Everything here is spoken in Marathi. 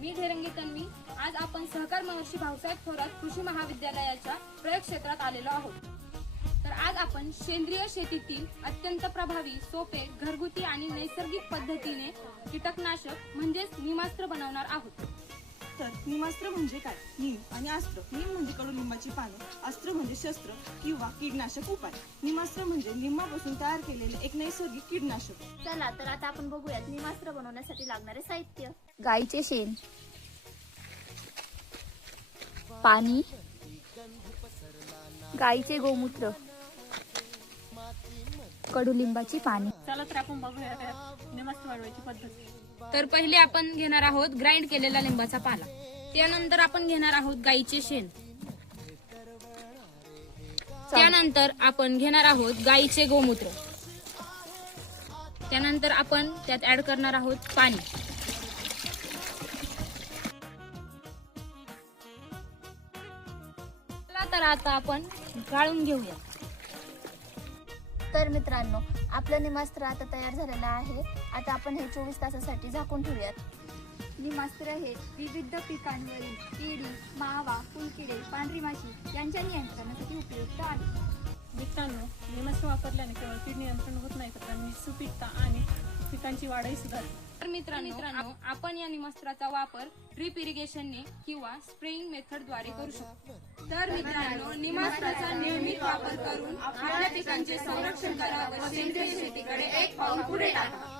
मी धेरंगी तन्वी. आज आपण सहकार महर्षी भाऊसाहेब थोरात कृषी महाविद्यालयाच्या प्रयोग क्षेत्रात आलेलो आहोत. तर आज आपण सेंद्रिय शेतीतील अत्यंत प्रभावी, सोपे, घरगुती आणि नैसर्गिक पद्धतीने कीटकनाशक म्हणजेच निमास्त्र बनवणार आहोत. तर निमास्त्र म्हणजे काय? निम आणि अस्त्र. निम म्हणजे कडुलिंबाची पाने, अस्त्र म्हणजे शस्त्र किंवा कीडनाशक उपाय. निमास्त्र म्हणजे लिंबापासून तयार केलेले एक नैसर्गिक कीडनाशक. चला तर आता आपण बघूयात निमास्त्र बनवण्यासाठी लागणारे साहित्य. गाईचे शेण, पाणी, गाईचे गोमूत्र, कडुलिंबाची पाने. चला तर आपण बघूया निमास्त्र बनवायची पद्धत. तर पहिले आपण घेणार आहोत ग्राइंड केलेला लिंबाचा पाला. त्यानंतर आपण घेणार आहोत गाईचे शेण. त्यानंतर आपण घेणार आहोत गाईचे गोमूत्र. त्यानंतर आपण त्यात ऍड करणार आहोत पाणी. चला तर आता आपण गाळून घेऊया. तर मित्रांनो, आपलं निमास्त्र आता तयार झालेलं आहे. आता आपण हे 24 तासासाठी झाकून ठेवूयात. निमास्त्र हे विविध पिकांवरील किडी, मावा, फुलकिडे, पांढरी माशी यांच्या नियंत्रणासाठी उपयुक्त आहे. मित्रांनो, निमास्त्र वापरल्याने केवळ कीड नियंत्रण होत नाही तर त्यांनी सुपीकता आणि पिकांची वाढही सुधारते. तर मित्रांनो, आपण या निमास्त्राचा वापर ड्रिप इरिगेशनने किंवा स्प्रेइंग मेथड द्वारे करू शकतो. तर मित्रांनो, निमास्त्राचा नियमित वापर करून आपल्या पिकांचे संरक्षण करा व सेंद्रिय शेतीकडे एक पाऊल पुढे टाका.